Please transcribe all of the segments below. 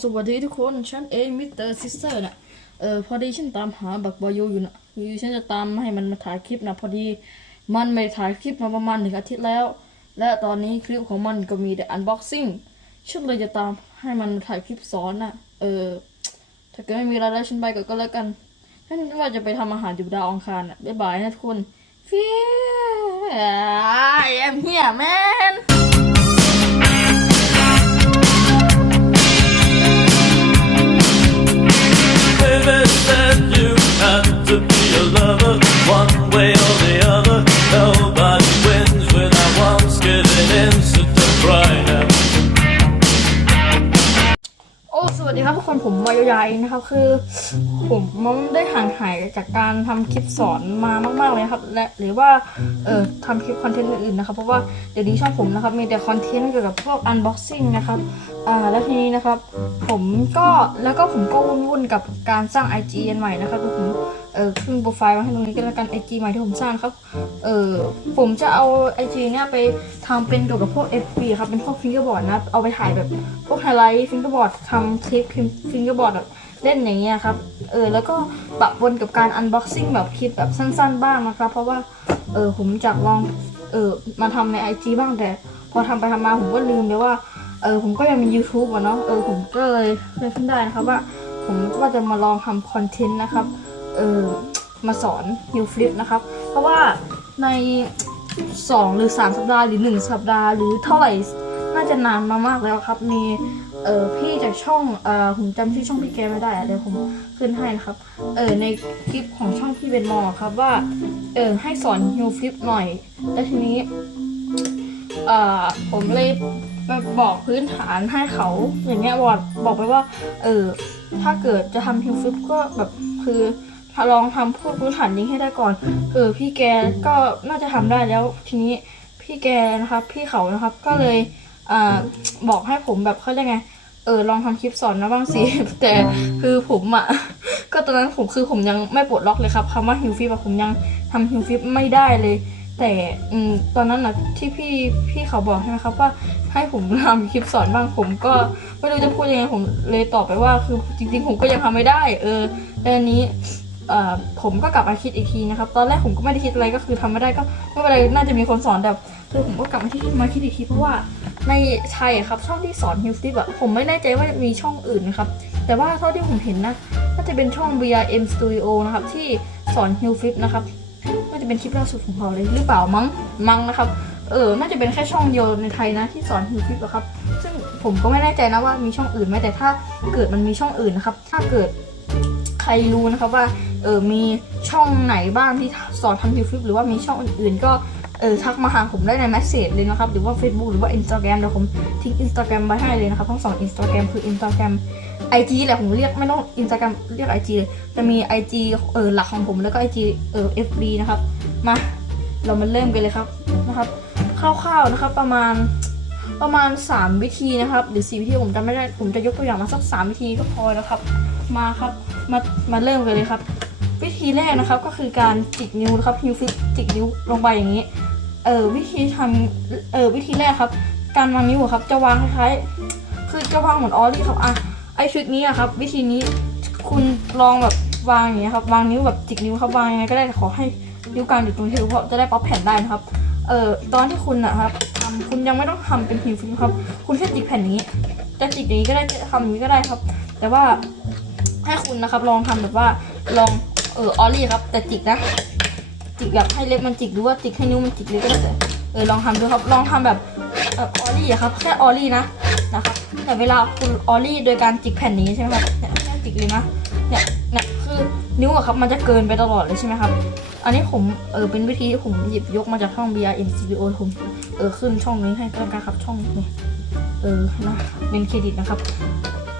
สวัสดีทุกคน ฉันเองมิสเตอร์ซิสเตอร์น่ะ เออพอดีฉันตามหาบักบอยอยู่นะอยู่ฉันจะตามให้มันมาถ่ายคลิปนะพอดีมันไม่ถ่ายคลิปมาประมาณหนึ่งอาทิตย์แล้ว และตอนนี้คลิปของมันก็มีแต่อันบ็อกซิ่งฉันเลยจะตามให้มันมาถ่ายคลิปสอนน่ะ เออ ถ้าเกิดไม่มีอะไรแล้วฉันไปก่อนก็แล้วกันฉันว่าจะไปทำอาหารอยู่ดาวอังคารน่ะบ๊ายบายนะทุกคนฟิว I'm here man You had to be a lover one way or the other. Nobody วัสดีคนผมวายยายนะครับ คือผมได้ห่างหายจากการทำคลิปสอนมามาก ๆเลยครับ และหรือว่าเอ่อทำคลิปคอนเทนต์อื่นๆนะครับ เพราะว่าเดี๋ยวนี้ช่องผมนะครับ มีแต่คอนเทนต์เกี่ยวกับพวก unboxing นะครับอ่าแล้วทีนี้นะครับ ผมก็แล้วก็ผมก็วุ่นๆกับการสร้าง IG อันใหม่นะครับผมเออขึ้นโปรไฟล์มาให้ตรงนี้ก็แล้วกัน IG ใหม่ที่ผมสร้างครับ เออผมจะเอา IG เนี่ยไปทำเป็นเกี่ยวกับพวก FB ครับ เป็นพวกฟิงเกอร์บอร์ดนะ เอาไปถ่ายแบบพวกไฮไลท์ฟิงเกอร์บอร์ดทำคลิปฟิงเกอร์บอร์ดแบบเล่นอย่างเงี้ยครับ เออแล้วก็ปะปนกับการอันบ็อกซิ่งแบบคลิปแบบสั้นๆ บ้างนะครับ เพราะว่าเออผมจะลองเออมาทำใน IG บ้างแต่ พอทำไปทำมาผมก็ลืมไปว่าเออผมก็ยังมี YouTube อะเนาะเออผมก็เลยเลยขึ้นได้นะครับว่า ผมว่าจะมาลองทำคอนเทนต์นะครับเออมาสอนฮิวฟลิปนะครับ เพราะว่าใน 2 หรือ 3 สัปดาห์หรือ 1 สัปดาห์หรือเท่าไหร่ น่าจะนานมามากแล้วครับ มีเออพี่จากช่องเออผมจำชื่อช่องพี่แกไม่ได้อะเดี๋ยวผมขึ้นให้นะครับ เออในคลิปของช่องพี่เบนมอครับว่าเออให้สอนฮิวฟลิปหน่อย แล้วทีนี้เอ่อผมเลยไปบอกพื้นฐานให้เขาอย่างเงี้ยบอกบอกไปว่า เออถ้าเกิดจะทำฮิลฟลิปก็แบบคือลองทำพวกพื้นฐานนี้ให้ได้ก่อน เออพี่แกก็น่าจะทำได้แล้วทีนี้พี่แกนะครับ พี่เขานะครับก็เลย อ่าบอกให้ผมแบบเขาเรียกไงเออลองทำคลิปสอนนะบ้างสิแต่คือผมอะ่ะก็ตอนนั้นผมคือผมยังไม่ปลดล็อกเลยครับคำว่าฮิลฟิปอะผมยังทำฮิลฟิปไม่ได้เลย แต่อืมตอนนั้นนะที่พี่พี่เขาบอกใช่ไหมครับว่าให้ผมทำคลิปสอนบ้างผมก็ไม่รู้จะพูดยังไงผมเลยตอบไปว่า คือจริง ๆ ผมก็ยังทำไม่ได้ เออแต่อันนี้เอ่อผมก็กลับมาคิดอีกทีนะครับ ตอนแรกผมก็ไม่ได้คิดอะไรก็คือทำไม่ได้ก็ไม่เป็นไรน่าจะมีคนสอนแต่คือผมก็กลับมาที่มาคิดอีกทีเพราะว่า ในไทยอะครับช่องที่สอนฮิลฟิปอะผมไม่แน่ใจว่ามีช่องอื่นนะครับ แต่ว่าเท่าที่ผมเห็นนะน่าจะเป็นช่อง BRM Studio นะครับที่สอนฮิลฟิปนะครับน่าจะเป็นคลิปล่าสุดของเขาเลยหรือเปล่ามั้งมั้งนะครับเออน่าจะเป็นแค่ช่องเดียวในไทยนะที่สอนฮิวคลิปอะครับซึ่งผมก็ไม่แน่ใจนะว่ามีช่องอื่นไหมแต่ถ้าเกิดมันมีช่องอื่นนะครับ ถ้าเกิดใครรู้นะครับว่าเออมีช่องไหนบ้างที่สอนทำฮิวคลิปหรือว่ามีช่องอื่นๆก็ เออทักมาหาผมได้ในแมสเซจเลยนะครับ หรือว่า Facebook หรือว่า Instagram เดี๋ยวผมทิ้ง Instagram ไว้ให้เลยนะครับ ทั้งสอง Instagram คือ Instagram IG แหละผมเรียกไม่ต้อง Instagram เรียก IG เลยจะมี IG เออหลักของผมแล้วก็ IG เออ FB นะครับ มาเรามาเริ่มกันเลยครับนะครับคร่าวๆนะครับประมาณประมาณ 3 วิธีนะครับ หรือ 4 วิธีผมจำไม่ได้ผมจะยกตัวอย่างมาสัก 3 วิธีก็พอแล้วครับ มาครับมามาเริ่มกันเลยครับ วิธีแรกนะครับก็คือการจิกนิ้วนะครับฮิวฟิกจิกนิ้วลงไปอย่างนี้ เออวิธีทำเออวิธีแรกครับ การวางนิ้วครับ จะวางคล้ายๆคือจะวางเหมือนออลี่ครับอะไอทริคนี้อะครับ วิธีนี้คุณลองแบบวางอย่างเงี้ยครับวางนิ้วแบบจิกนิ้วครับวางยังไงก็ได้แต่ขอให้นิ้วกลางอยู่ตรงที่เพราะจะได้ป๊อปแผ่นได้นะครับเอ่อตอนที่คุณนะครับทำคุณยังไม่ต้องทำเป็นฮิวฟิลครับ คุณแค่จิกแผ่นนี้ จะจิกอย่างนี้ก็ได้จะทำอย่างนี้ก็ได้ครับ แต่ว่าให้คุณนะครับลองทำแบบว่าลองเออออลลี่ครับ แต่จิกนะ จิกแบบให้เล็บมันจิกหรือว่าจิกให้นิ้วมันจิกเลยก็ได้เออลองทำดูครับลองทำแบบออออลลี่อะครับแค่ออลลี่นะนะครับแต่เวลาคุณออลลี่โดยการจิกแผ่นนี้ใช่ไหมครับเนี่ยแค่จิกเลยนะเนี่ยเนี่ยคือนิ้วอะครับมันจะเกินไปตลอดเลยใช่ไหมครับ อันนี้ผมเออเป็นวิธีที่ผมหยิบยกมาจากช่อง BRM CBO ผมเออขึ้นช่องนี้ให้ก็แล้วกันครับช่องนี้เออนะเป็นเครดิตนะครับ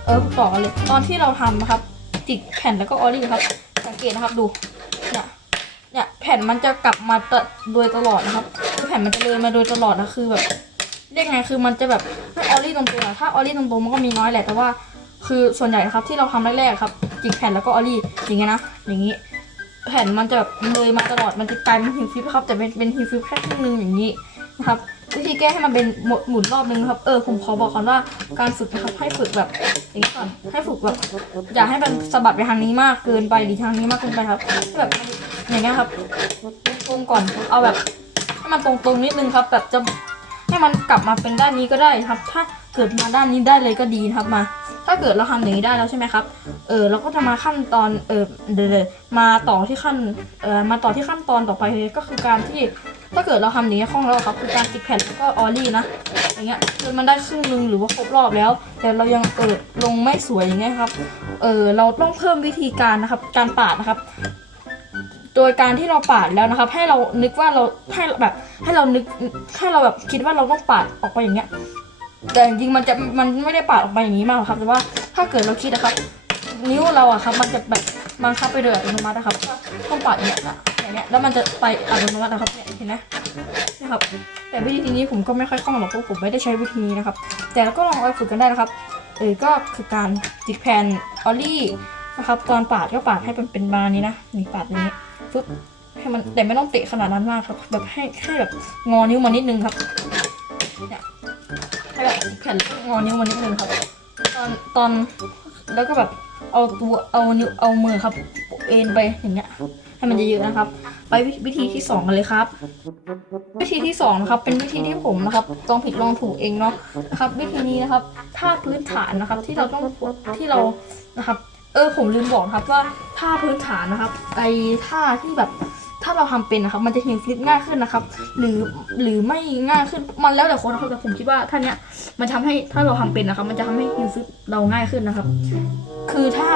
เออต่อเลยตอนที่เราทำนะครับจิกแผ่นแล้วก็ออลลี่ครับ สังเกตนะครับดู แผ่นมันจะกลับมาตะโดยตลอดนะครับคือแผ่นมันจะเลยมาโดยตลอดนะคือแบบเรียกไงคือมันจะแบบไม่ออลลี่ตรงๆอะถ้าออลลี่ตรงๆมันก็มีน้อยแหละแต่ว่า คือส่วนใหญ่ครับที่เราทำแรกๆครับจิกแผ่นแล้วก็ออลลี่อย่างเงี้ยนะอย่างงี้แผ่นมันจะแบบเลยมาตลอดมันจะกลายเป็นฮิวฟิปครับแต่เป็นเป็นฮิวฟิปแค่ครึ่งนึงอย่างนี้นะครับวิธีแก้ให้มันเป็นหมุนหมุนรอบนึงครับเออผมขอบอกก่อนว่าการฝึกนะครับให้ฝึกแบบอย่างนี้ก่อนให้ฝึกแบบอย่าให้มันสะบัดไปทางนี้มากเกินไปหรือทางนี้มากเกินไปครับแบบ อย่างเงี้ยครับตรงก่อนเอาแบบให้มันตรงๆนิดนึงครับ แบบจะให้มันกลับมาเป็นด้านนี้ก็ได้ครับ ถ้าเกิดมาด้านนี้ได้เลยก็ดีครับมา ถ้าเกิดเราทำอย่างนี้ได้แล้วใช่ไหมครับ เออเราก็จะมาขั้นตอนเออเดี๋ยวมาต่อที่ขั้นเออมาต่อที่ขั้นตอนต่อไปก็คือการที่ถ้าเกิดเราทำอย่างนี้ยคล่องแล้วครับคือการติดแผ่นแล้วก็ออลี่นะอย่างเงี้ยคือมันได้ครึ่งนึงหรือว่าครบรอบแล้ว แต่เรายังเออลงไม่สวยอย่างเงี้ยครับเออเราต้องเพิ่มวิธีการนะครับ การปาดนะครับ โดยการที่เราปาดแล้วนะครับ ให้เรานึกว่าเราให้แบบให้เรานึกให้เราแบบคิดว่าเราต้องปาดออกไปอย่างเงี้ย แต่จริงมันจะมันไม่ได้ปาดออกไปอย่างนี้มากหรอกครับแต่ว่าถ้าเกิดเราคิดนะครับ นิ้วเราอะครับ มันจะแบบบังคับไปโดยอัตโนมัตินะครับต้องปาดอย่างเงี้ยนะอย่างเงี้ยแล้วมันจะไปอัตโนมัตินะครับเนี่ยเห็นไหมนะครับ แต่วิธีนี้ผมก็ไม่ค่อยคล่องหรอกเพราะผมไม่ได้ใช้วิธีนี้นะครับ แต่เราก็ลองเอาไปฝึกกันได้นะครับเออก็คือการจิกแผ่นออลลี่นะครับตอนปาดก็ปาดให้มันเป็นบานนี้นะนี่ปาดอย่างนี้ ฟึบให้มันแต่ไม่ต้องเตะขนาดนั้นมากครับ แบบให้ให้แบบงอนิ้วมานิดนึงครับเนี่ยให้แบบแผ่นแล้วก็งอนิ้วมานิดนึงครับ ตอนตอนแล้วก็แบบเอาตัวเอานิ้วเอามือครับเอ็นไปอย่างเงี้ยให้มันเยอะๆนะครับ ไปวิวิธีที่สองกันเลยครับ วิธีที่สองนะครับเป็นวิธีที่ผมนะครับลองผิดลองถูกเองเนาะนะครับ วิธีนี้นะครับท่าพื้นฐานนะครับที่เราต้องที่เรานะครับ เออผมลืมบอกครับว่าท่าพื้นฐานนะครับ ไอท่าที่แบบถ้าเราทำเป็นนะครับ มันจะเห็นฟลิปง่ายขึ้นนะครับ หรือหรือไม่ง่ายขึ้นมันแล้วแต่คนนะครับแต่ผมคิดว่าท่าเนี้ยมันทำให้ถ้าเราทำเป็นนะครับ มันจะทำให้ฮิวฟลิปเราง่ายขึ้นนะครับ คือถ้า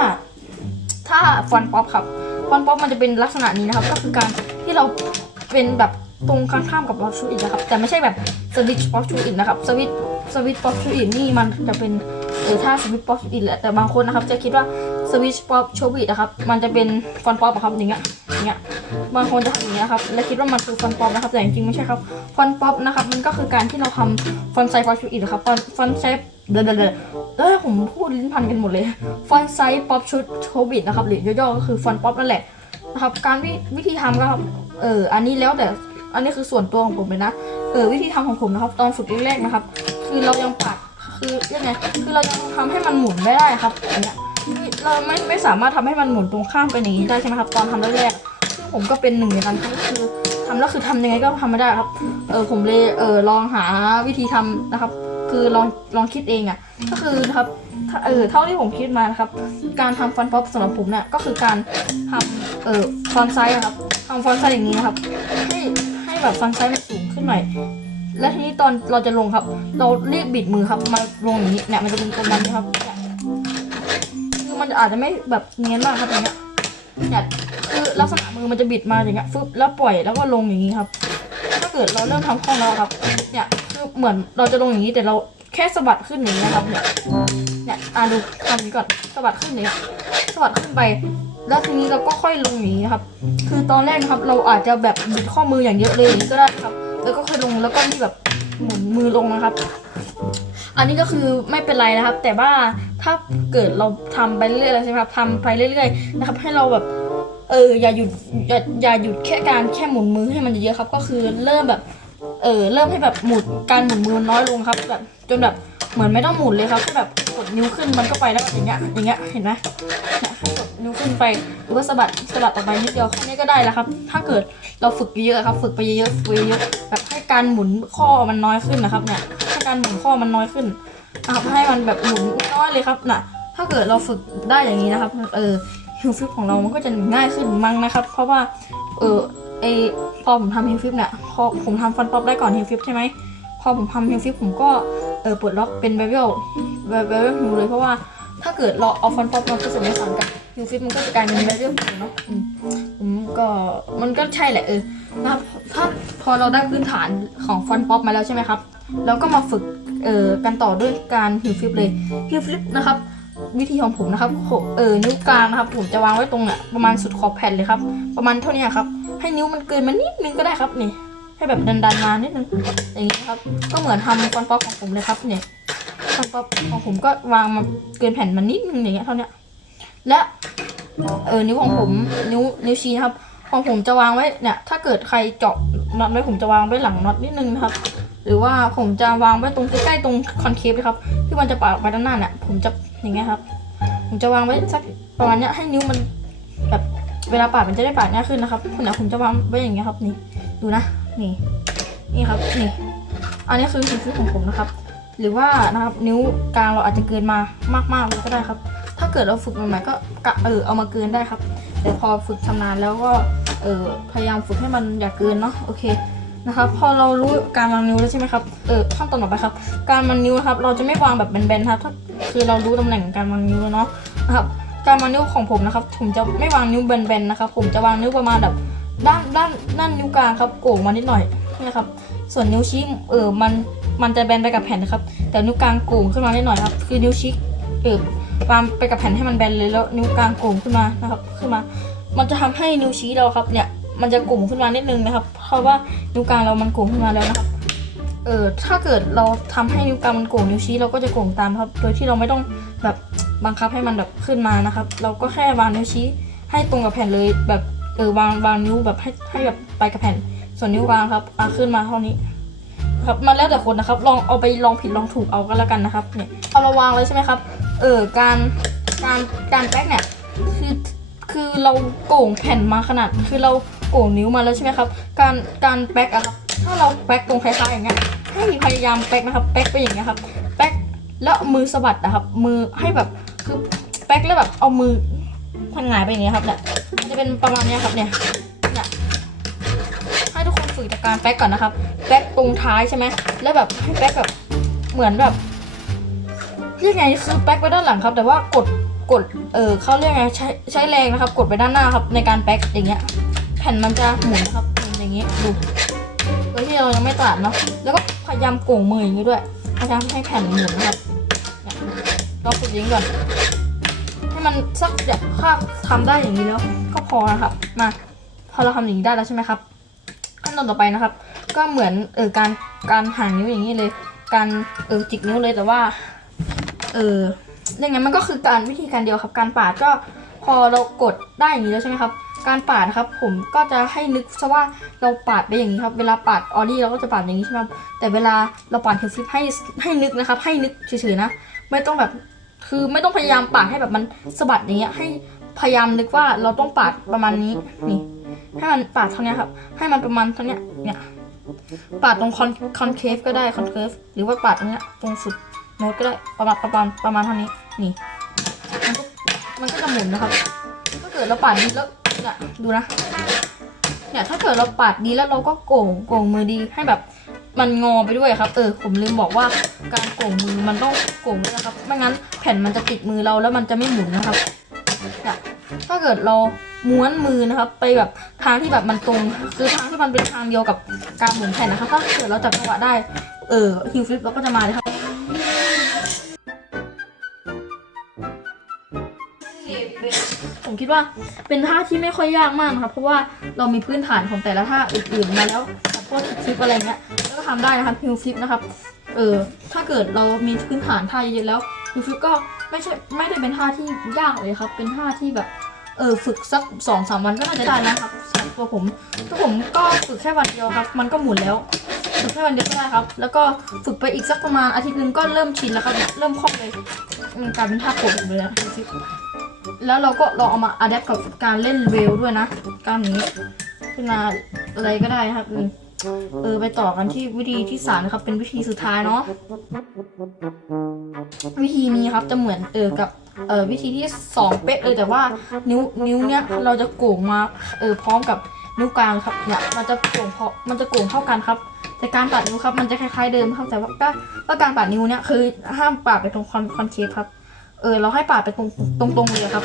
ถ้าฟันป๊อปครับฟันป๊อปมันจะเป็นลักษณะนี้นะครับ ก็คือการที่เราเป็นแบบตรงกันข้ามกับป๊อปชูอินนะครับ แต่ไม่ใช่แบบสวิตช์ป๊อปชูอินนะครับสวิตสวิตป๊อปชูอินนี่มันจะเป็นเออถ้าสวิตป๊อปชูอินแหละแต่บางคนนะครับ จะคิดว่า สวิชป๊อปโชูอินนะครับ มันจะเป็นฟันป๊อปอครับอย่างเงี้ยอย่างเงี้ยบางคนจะทำอย่างนี้ยครับและคิดว่ามันคือฟันป๊อปนะครับแต่จริงๆไม่ใช่ครับฟันป๊อปนะครับมันก็คือการที่เราทำฟันไซป๊อปชูอินนะครับฟันฟันไซเดอเดอเดอเออผมพูดลิ้นพันกันหมดเลยฟันไซป๊อปชุดโควิดนะครับหรือย่อๆก็คือฟันป๊อปนั่นแหละนะครับการวิธีทำก็ครับเอออันนี้แล้วแต่อันนี้คือส่วนตัวของผมเลยนะเออวิธีทำของผมนะครับ ตอนฝึกแรกๆนะครับ คือเรายังปัดคือยังไงคือเรายังทำให้มันหมุนไม่ได้ครับอันเนี้ย เราไม่ไม่สามารถทำให้มันหมุนตรงข้ามไปอย่างนี้ได้ใช่ไหมครับ ตอนทำแรกๆซึ่งผมก็เป็นหนึ่งในนั้นครับก็คือทำแล้วคือทำยังไงก็ทำไม่ได้ครับ เออผมเลยเออลองหาวิธีทำนะครับ คือลองลองคิดเองอะ ก็คือครับเออเท่าที่ผมคิดมานะครับ การทำฟันป๊อปสำหรับผมเนี่ยก็คือการทำเออฟอนไซส์ครับทำฟอนไซส์อย่างนี้นะครับ ให้ให้แบบฟอนไซส์มันสูงขึ้นหน่อยและทีนี้ตอนเราจะลงครับ เรารีบบิดมือครับมาลงอย่างนี้เนี่ยมันจะเป็นตรงนั้นะครับเนี่ย มันอาจจะไม่แบบเนียนมากครับอย่างเงี้ยเนี่ยคือลักษณะมือมันจะบิดมาอย่างเงี้ยฟึบแล้วปล่อยแล้วก็ลงอย่างนี้ครับ ถ้าเกิดเราเริ่มทำคล่องแล้วครับ เนี่ยคือเหมือนเราจะลงอย่างนี้แต่เราแค่สะบัดขึ้นอย่างนี้ยครับเนี่ยเนี่ยอ่าดูทำนี้ก่อนสะบัดขึ้นอย่างเงี้ยสะบัดขึ้นไป แล้วทีนี้เราก็ค่อยลงอย่างนี้ครับ คือตอนแรกนะครับ เราอาจจะแบบบิดข้อมืออย่างเยอะเลยก็ได้ครับ แล้วก็ค่อยลงแล้วก็ที่แบบหมุนมือลงนะครับ อันนี้ก็คือไม่เป็นไรนะครับ แต่ว่าถ้าเกิดเราทำไปเรื่อยๆใช่ไหมครับทำไปเรื่อย ๆ นะครับ ให้เราแบบเอออย่าหยุดอย่าอย่าหยุดแค่การแค่หมุนมือให้มันเยอะครับ ก็คือเริ่มแบบเออเริ่มให้แบบหมุนการหมุนมือน้อยลงครับแบบจนแบบ เหมือนไม่ต้องหมุนเลยครับแค่แบบกดนิ้วขึ้นมันก็ไปแล้วอย่างเงี้ยอย่างเงี้ยเห็นไหมเนี่ยให้กดนิ้วขึ้นไปหรือว่าสะบัดสะบัดออกไปนิดเดียวแค่นี้ก็ได้แล้วครับ ถ้าเกิดเราฝึกเยอะครับ ฝึกไปเยอะๆฝึกไปเยอะแบบให้การหมุนข้อมันน้อยขึ้นนะครับเนี่ยให้การหมุนข้อมันน้อยขึ้นนะครับให้มันแบบหมุนน้อยเลยครับน่ะ ถ้าเกิดเราฝึกได้อย่างนี้นะครับ เออฮิลฟิปของเรามันก็จะง่ายขึ้นมั้งนะครับ เพราะว่า เออไอพอผมทำฮิลฟิปเนี่ยพอผมทำฟันป๊อปได้ก่อนฮิลฟิปใช่ไหม อผมทำฮิลฟิปผมก็เออปลดล็อกเป็นเบเวลเบเวลฮิลเลยเพราะว่าถ้าเกิดเราเอาฟันป๊อปมาผสมผสานกับฮิลฟิปมันก็จะกลายเป็นเบเวลฮิลเนาะผมก็มันก็ใช่แหละเออนะครับถ้าพอเราได้พื้นฐานของฟันป๊อปมาแล้วใช่ไหมครับแล้วก็มาฝึกเออกันต่อด้วยการฮิลฟิปเลยฮิลฟิปนะครับวิธีของผมนะครับเออนิ้วกลางนะครับ ผมจะวางไว้ตรงเนี่ยประมาณสุดขอบแผ่นเลยครับ ประมาณเท่านี้ครับ ให้นิ้วมันเกินมานิดนึงก็ได้ครับนี่ ให้แบบดันๆมานิดนึงอย่างนี้ครับ ก็เหมือนทำฟันป๊อปของผมเลยครับเนี่ยฟันป๊อปของผมก็วางมาเกินแผ่นมานิดนึงอย่างเงี้ยเท่านี้และเออนิ้วของผมนิ้วนิ้วชี้นะครับ ของผมจะวางไว้เนี่ย ถ้าเกิดใครเจาะน็อตไว้ผมจะวางไว้หลังน็อตนิดนึงนะครับ หรือว่าผมจะวางไว้ตรงใกล้ๆตรงคอนเคฟเลยครับที่มันจะปาดออกไปด้านหน้าเนี่ยผมจะอย่างเงี้ยครับ ผมจะวางไว้สักประมาณเนี้ยให้นิ้วมันแบบเวลาปาดมันจะได้ปาดง่ายขึ้นนะครับคุณนะผมจะวางไว้อย่างเงี้ยครับนี่ดูนะ นี่ นี่ครับ นี่ อันนี้คือสิ่งที่ของผมนะครับ หรือว่านะครับนิ้วกลางเราอาจจะเกินมามากๆเลยก็ได้ครับ ถ้าเกิดเราฝึกใหม่ๆก็กะเออเอามาเกินได้ครับ แต่พอฝึกชำนาญแล้วก็เออพยายามฝึกให้มันอย่าเกินเนาะ โอเคนะครับพอเรารู้การวางนิ้วแล้วใช่ไหมครับ เออขั้นตอนต่อไปครับ การวางนิ้วนครับ เราจะไม่วางแบบแบนๆครับถ้าคือเรารู้ตำแหน่งการวางนิ้วแล้วเนาะนะครับ การวางนิ้วของผมนะครับ ผมจะไม่วางนิ้วแบนๆนะครับ ผมจะวางนิ้วประมาณแบบ ด้านด้านด้านนิ้วกลางครับโก่งมานิดหน่อยนี่ครับ ส่วนนิ้วชี้เออมันมันจะแบนไปกับแผ่นนะครับ แต่นิ้วกลางโก่งขึ้นมานิดหน่อยครับ คือนิ้วชี้เออวางไปกับแผ่นให้มันแบนเลยแล้วนิ้วกลางโก่งขึ้นมานะครับ ขึ้นมา มันจะทำให้นิ้วชี้เราครับเนี่ยมันจะโก่งขึ้นมานิดนึงนะครับ เพราะว่านิ้วกลางเรามันโก่งขึ้นมาแล้วนะครับเออถ้าเกิดเราทำให้นิ้วกลางมันโก่งนิ้วชี้เราก็จะโก่งตามครับ โดยที่เราไม่ต้องแบบบังคับให้มันแบบขึ้นมานะครับ เราก็แค่วางนิ้วชี้ให้ตรงกับแผ่นเลยแบบ เออวางวางนิ้วแบบให้ให้แบบไปกับแผ่น ส่วนนิ้วกลางครับอะขึ้นมาเท่านี้ ครับมันแล้วแต่คนนะครับ ลองเอาไปลองผิดลองถูกเอาก็แล้วกันนะครับ เนี่ยเอาเราวางเลยใช่ไหมครับ เออการการการแป๊กเนี่ยคือคือเราโก่งแผ่นมาขนาด คือเราโก่งนิ้วมาแล้วใช่ไหมครับ การการแป๊กอะครับถ้าเราแป๊กตรงคล้ายๆอย่างเงี้ยให้พยายามแป๊กนะครับแป๊กไปอย่างเงี้ยครับแป๊กแล้วมือสะบัดนะครับ มือให้แบบคือแป๊กแล้วแบบเอามือ พันหงายไปอย่างเงี้ครับเนี่ยมันจะเป็นประมาณนี้ครับเนี่ยเนี่ยให้ทุกคนฝึกจากการแป๊กก่อนนะครับ แป๊กตรงท้ายใช่ไหมแล้วแบบให้แป๊กแบบเหมือนแบบเรียกไงคือแป๊กไปด้านหลังครับ แต่ว่ากดกดเออเขาเรียกไงใช้ใช้แรงนะครับ กดไปด้านหน้าครับ ในการแป๊กอย่างเงี้ย แผ่นมันจะหมุนนะครับหมุนอย่างเงี้ยดูโดยที่เรายังไม่ตัดเนาะแล้วก็พยายามโก่งมืออย่างนี้ด้วยพยายามให้แผ่นหมุนนะครับเนี่ยเราฝึกยิงก่อน มันสักแบบถ้าทำได้อย่างนี้แล้ว ก็พอนะครับ มาพอเราทำอย่างนี้ได้แล้วใช่ไหมครับขั้นตอนต่อไปนะครับ ก็เหมือนเออการการห่างนิ้วอย่างนี้เลย การเออจิกนิ้วเลยแต่ว่า เอออย่างงั้นมันก็คือการวิธีการเดียวครับ การปาดก็พอเรากดได้อย่างนี้แล้วใช่ไหมครับ การปาดครับผมก็จะให้นึกซะว่าเราปาดไปอย่างนี้ครับ เวลาปาดออดี้เราก็จะปาดอย่างนี้ใช่ไหมครับแต่เวลาเราปาดเฮลฟิปให้ให้นึกนะครับ ให้นึกเฉยๆนะ ไม่ต้องแบบ คือไม่ต้องพยายามปาดให้แบบมันสะบัดอย่างเงี้ย ให้พยายามนึกว่าเราต้องปาดประมาณนี้นี่ให้มันปาดเท่านี้ครับ ให้มันประมาณเท่านี้เนี่ยปาดตรงคอนคอนเคฟก็ได้คอนเคฟหรือว่าปาดตรงเนี้ยตรงสุดโน้ตก็ได้ประมาณประมาณประมาณเท่านี้นี่ มันก็มันก็จะหมุนนะครับ ถ้าเกิดเราปาดดีแล้วเนี่ยดูนะเนี่ยถ้าเกิดเราปาดดีแล้วเราก็โก่งโก่งมือดีให้แบบ มันงอไปด้วยครับ เออผมลืมบอกว่าการโก่งมือมันต้องโก่งด้วยนะครับไม่งั้นแผ่นมันจะติดมือเราแล้วมันจะไม่หมุนนะครับเนี่ยถ้าเกิดเราม้วนมือนะครับ ไปแบบทางที่แบบมันตรงคือทางที่มันเป็นทางเดียวกับการหมุนแผ่นนะครับถ้าเกิดเราจับจังหวะได้ เออฮิวฟลิปเราก็จะมาเลยครับผมคิดว่าเป็นท่าที่ไม่ค่อยยากมากนะครับ เพราะว่าเรามีพื้นฐานของแต่ละท่าอื่นๆมาแล้ว พวกฟลิปอะไรเงี้ยแล้วก็ทำได้นะครับฮิวฟลิปนะครับเออถ้าเกิดเรามีพื้นฐานท่าเยอะๆแล้วฮิวฟิปก็ไม่ใช่ไม่ได้เป็นท่าที่ยากเลยครับ เป็นท่าที่แบบเออฝึกสักสองสามวันก็น่าจะได้นะครับสำหรับตัวผมตัวผมก็ฝึกแค่วันเดียวครับ มันก็หมุนแล้วฝึกแค่วันเดียวก็ได้ครับ แล้วก็ฝึกไปอีกสักประมาณอาทิตย์หนึงก็เริ่มชินแล้วครับเริ่มคล่องเลยกลายเป็นท่าโผล่เลยนะฮิวฟิปแล้วเราก็ลองเอามาอัดแอปกับการเล่นเวลด้วยนะการนี้ขึ้นมาอะไรก็ได้ครับอืม เออไปต่อกันที่วิธีที่สามนะครับ เป็นวิธีสุดท้ายเนาะวิธีนี้ครับจะเหมือนเออกับเออวิธีที่สองเป๊ะเลยแต่ว่านิ้วนิ้วเนี้ยเราจะโก่งมาเออพร้อมกับนิ้วกลางครับเนี่ยมันจะโก่งพอมันจะโก่งเท่ากันครับ แต่การปัดนิ้วครับ มันจะคล้ายๆเดิมครับแต่ว่าก็ก็การปัดนิ้วเนี่ยคือห้ามปาดไปตรงคอนคอนเคฟครับเออเราให้ปาดไปตรงตรงๆเลยครับ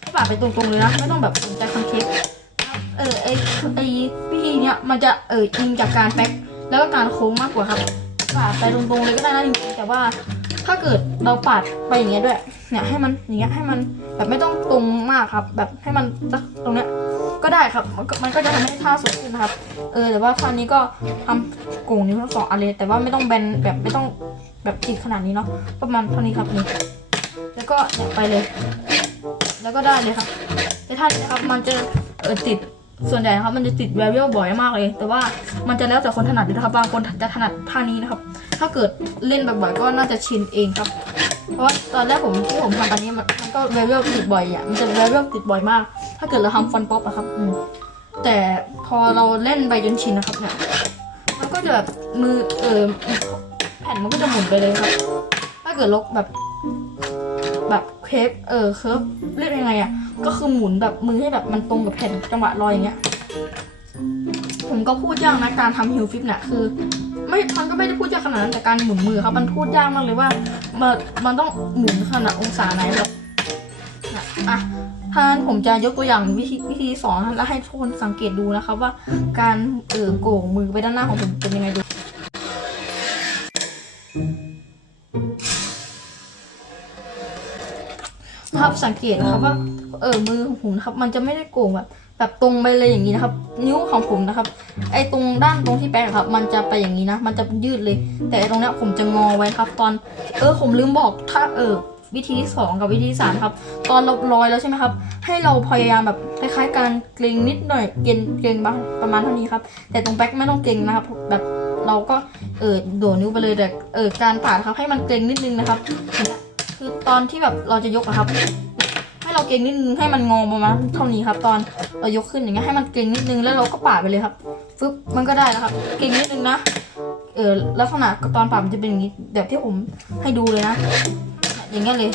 ให้ปาดไปตรงตรงๆเลยนะไม่ต้องแบบสนใจ อนเออไอไอวิธีเนี้ยมันจะเออยิงจากการแป๊กแล้วก็การโค้งมากกว่าครับปาดไปตรงๆเลยก็ได้นะจริงๆแต่ว่าถ้าเกิดเราปาดไปอย่างเงี้ยด้วยเนี่ยให้มันอย่างเงี้ยให้มันแบบไม่ต้องตรงมากครับ แบบให้มันตรงเนี้ยก็ได้ครับมันก็จะทำให้ท่าสวยขึ้นนะครับ เออแต่ว่าท่านี้ก็ทำโก่งนิ้วทั้งสองอันเลยแต่ว่าไม่ต้องแบนแบบไม่ต้องแบบจิกขนาดนี้เนาะประมาณเท่านี้ครับนี่แล้วก็เนี่ยไปเลย แล้วก็ได้เลยครับแต่ท่านี้นะครับมันจะเออติด ส่วนใหญ่นะครับมันจะติดแวร์เวลบ่อยมากเลย แต่ว่ามันจะแล้วแต่คนถนัดเลยนะครับบางคนจะถนัดท่านี้นะครับ ถ้าเกิดเล่นบ่อยๆก็น่าจะชินเองครับ เพราะว่าตอนแรกผมที่ผมทำตอนนี้มันมันก็แวร์เวลติดบ่อยอะมันจะแวร์เวลติดบ่อยมาก ถ้าเกิดเราทำฟันป๊อปอะครับอืมแต่พอเราเล่นไปจนชินนะครับเนี่ยมันก็จะแบบมือเออแผ่นมันก็จะหมุนไปเลยครับ ถ้าเกิดลกแบบ แบบเคฟเออเคิร์ฟเรียกยังไงอะ ก็คือหมุนแบบมือให้แบบมันตรงกับแผ่นจังหวะลอยอย่างเงี้ย ผมก็พูดยากนะการทำฮิลฟิปเนี่ยคือไม่มันก็ไม่ได้พูดยากขนาดนั้นแต่การหมุนมือครับมันพูดยากมากเลยว่ามันมันต้องหมุนขนาดองศาไหนครับน่ะอะถ้างั้นผมจะยกตัวอย่างวิธีวิธีสอนแล้วให้ทุกคนสังเกตดูนะครับว่าการเออโก่งมือไปด้านหน้าของผมเป็นยังไงดู นะครับสังเกตนะครับว่า เออมือของผมนะครับ มันจะไม่ได้โก่งแบบแบบตรงไปเลยอย่างนี้นะครับ นิ้วของผมนะครับ ไอ้ตรงด้านตรงที่แปะครับ มันจะไปอย่างนี้นะ มันจะยืดเลย แต่ตรงเนี้ยผมจะงอไว้ครับ ตอน เออผมลืมบอกถ้าเออวิธีที่สองกับวิธีที่สามครับ ตอนเราลอยแล้วใช่ไหมครับ ให้เราพยายามแบบคล้ายๆ การเกรงนิดหน่อยเกรงเกรงบ้างประมาณเท่านี้ครับ แต่ตรงแบ็คไม่ต้องเกรงนะครับ แบบเราก็เออโดดนิ้วไปเลยแต่เออการปาดครับให้มันเกรงนิดนึงนะครับ คือตอนที่แบบเราจะยกอะครับ ให้เราเกรงนิดนึงให้มันงอประมาณเท่านี้ครับ ตอนเรายกขึ้นอย่างเงี้ยให้มันเกรงนิดนึงแล้วเราก็ปาดไปเลยครับฟึบมันก็ได้แล้วครับ เกรงนิดนึงนะเออลักษณะตอนปาดมันจะเป็นอย่างนี้แบบที่ผมให้ดูเลยนะ อย่างเงี้ยเลย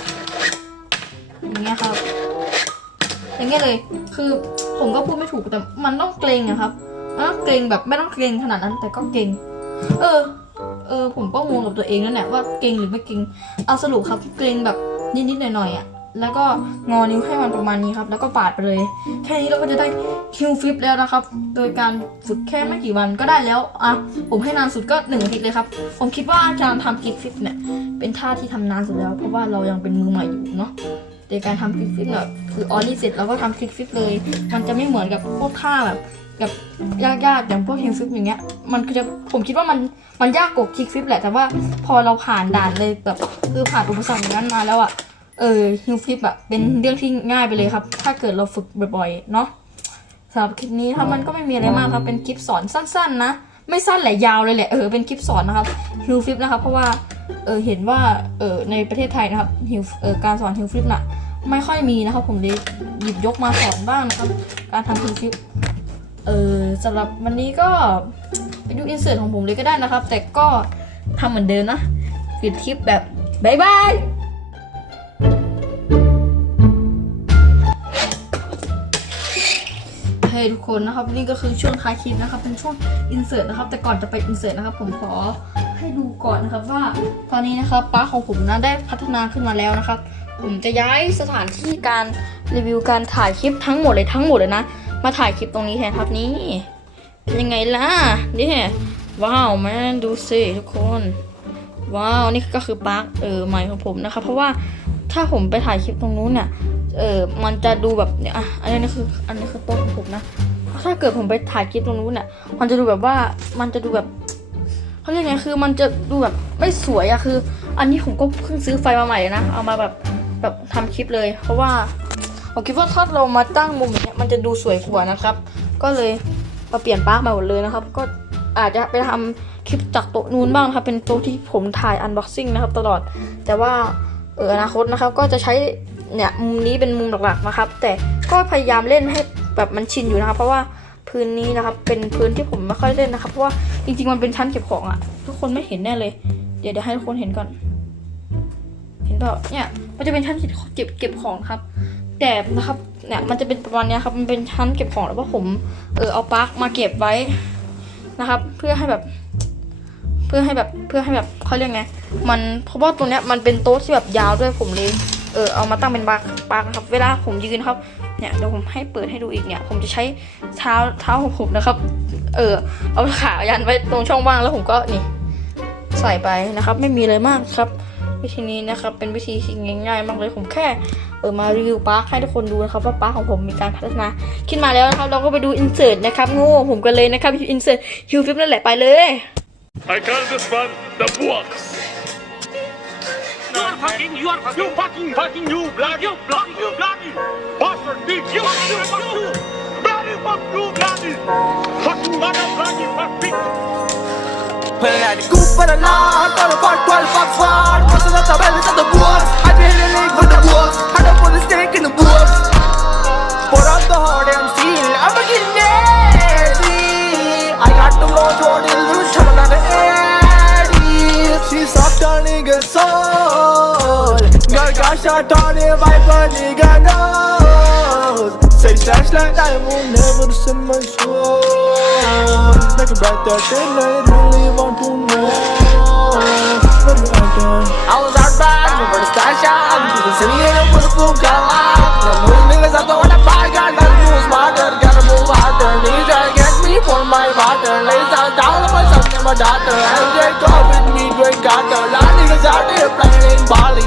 อย่างเงี้ยครับ อย่างเงี้ยเลย คือผมก็พูดไม่ถูกแต่มันต้องเกรงอะครับมันต้องเกรงแบบไม่ต้องเกรงขนาดนั้นแต่ก็เกรงเออ เออผมก็งงกับตัวเองนั่นแหละว่าเกรงหรือไม่เกรงเอาสรุปครับเกรงแบบนิดๆหน่อยๆอะแล้วก็งอนิ้วให้มันประมาณนี้ครับ แล้วก็ปาดไปเลย แค่นี้เราก็จะได้คิวฟลิปแล้วนะครับ โดยการฝึกแค่ไม่กี่วันก็ได้แล้วอะผมให้นานสุดก็หนึ่งอาทิตย์เลยครับ ผมคิดว่าการทำกิฟฟลิปเนี่ย เป็นท่าที่ทำนานสุดแล้ว เพราะว่าเรายังเป็นมือใหม่อยู่เนาะในการทำคลิกฟลิปเนี่ยคือออลี่เสร็จเราก็ทำคลิกฟลิปเลย มันจะไม่เหมือนกับพวกท่าแบบ แบบยากๆอย่างพวกฮิลฟลิปอย่างเงี้ย มันคือจะผมคิดว่ามันมันยากกว่าคลิกฟลิปแหละแต่ว่าพอเราผ่านด่านเลยแบบคือผ่านอุปสรรคอย่างนั้นมาแล้วอะเออฮิลฟลิปอะเป็นเรื่องที่ง่ายไปเลยครับ ถ้าเกิดเราฝึกบ่อยๆเนาะสำหรับคลิปนี้ครับมันก็ไม่มีอะไรมากครับเป็นคลิปสอนสั้น ๆ นะ ไม่สั้นแหละยาวเลยแหละเออเป็นคลิปสอนนะครับฮิลฟลิปนะครับเพราะว่าเออเห็นว่าเออในประเทศไทยนะครับฮิลเออการสอนฮิลฟลิปน่ะไม่ค่อยมีนะครับ ผมเลยหยิบยกมาสอนบ้างนะครับ การทำฮิลฟลิป เออสำหรับวันนี้ก็ไปดูอินเสิร์ตของผมเลยก็ได้นะครับ แต่ก็ทำเหมือนเดิมนะปิดคลิปแบบบายบายเฮ้ทุกคนนะครับนี่ก็คือช่วงท้ายคลิปนะครับ เป็นช่วงอินเสิร์ตนะครับ แต่ก่อนจะไปอินเสิร์ตนะครับ ผมขอให้ดูก่อนนะครับว่าตอนนี้นะครับป้าของผมนะได้พัฒนาขึ้นมาแล้วนะครับ ผมจะย้ายสถานที่การรีวิวการถ่ายคลิปทั้งหมดเลยทั้งหมดเลยนะ มาถ่ายคลิปตรงนี้แทนครับนี่เป็นยังไงล่ะนี่ว้าวแม่ดูสิทุกคน ว้าวนี่ก็คือปาร์คเออใหม่ของผมนะคะ เพราะว่าถ้าผมไปถ่ายคลิปตรงนู้นเนี่ยเออมันจะดูแบบเนี่ยอะอันนี้คืออันนี้คือโต๊ะของผมนะถ้าเกิดผมไปถ่ายคลิปตรงนู้นเนี่ยมันจะดูแบบว่ามันจะดูแบบเขาเรียกไงคือมันจะดูแบบไม่สวยอะคือ อันนี้ผมก็เพิ่งซื้อไฟมาใหม่นะเอามาแบบแบบทำคลิปเลย เพราะว่า ผมคิดว่าถ้าเรามาตั้งมุมเนี้ยมันจะดูสวยกว่านะครับ ก็เลยมาเปลี่ยนปาร์คมาหมดเลยนะครับ ก็อาจจะไปทำคลิปจากโต๊ะนู้นบ้างครับ เป็นโต๊ะที่ผมถ่ายอันบ็อกซิ่งนะครับตลอด แต่ว่าเอออนาคตนะครับ ก็จะใช้เนี่ยมุมนี้เป็นมุมหลักๆนะครับ แต่ก็พยายามเล่นให้แบบมันชินอยู่นะครับ เพราะว่าพื้นนี้นะครับ เป็นพื้นที่ผมไม่ค่อยเล่นนะครับ เพราะว่าจริงๆมันเป็นชั้นเก็บของอะทุกคนไม่เห็นแน่เลย เดี๋ยวเดี๋ยวให้ทุกคนเห็นก่อน เห็นเปล่าเนี่ย มันจะเป็นชั้นเก็บเก็บเก็บของครับ แต่นะครับเนี่ยมันจะเป็นประมาณนี้ครับมันเป็นชั้นเก็บของแล้วว่าผมเออเอาปลั๊กมาเก็บไว้นะครับ เพื่อให้แบบ เพื่อให้แบบเพื่อให้แบบเขาเรียกไงมันเพราะว่าตรงเนี้ยมันเป็นโต๊ะที่แบบยาวด้วยผมเลยเออเอามาตั้งเป็นปลั๊กปลั๊กครับ เวลาผมยืนครับเนี่ยเดี๋ยวผมให้เปิดให้ดูอีกเนี่ย ผมจะใช้เท้าเท้าของผมนะครับ เออ เอาขายันไว้ตรงช่องว่างแล้วผมก็นี่ ใส่ไปนะครับ ไม่มีอะไรมากครับ วิธีนี้นะครับเป็นวิธีที่ง่ายๆมากเลยผมแค่เออมารีวิวปาร์คให้ทุกคนดูนะครับว่าปาร์คของผมมีการพัฒนาขึ้นมาแล้วนะครับเราก็ไปดูอินเสิร์ตนะครับงูของผมกันเลยนะครับอินเสิร์ตฮิวฟิปนั่นแหละไปเลย I call this one the box. You are fucking, you are fucking, you fucking, fucking, you bloody, you bloody, you bloody, bastard, bitch, you, you, you, bloody, Fuck you, Gandhi. Fucking mother, Gandhi, fuck pig. Putting out the goop for the law, got a part 12 fuck bitch like I will never send my soul Like a bright that day night, really want to know What do I do? I was out back, I'm gonna start shot I'm gonna send you a push to call out I'm moving niggas out the I got nothing to smarter Gotta move harder, need to get me for my water. Later a daughter. LJ car with me, great gutter. Out here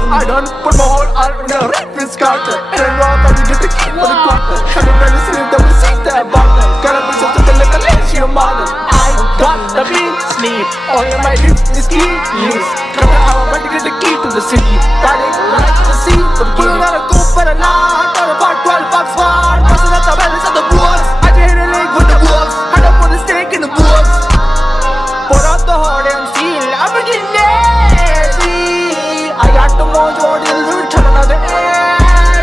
I done put my whole heart in a red Vince Carter. And I know I'm to get the key for the quarter. I'm gonna see with six that bottle. Gotta be so tough like a model. I got the beat, sleep All of my dreams is Come I'm to get the key to the city. Party like the sea.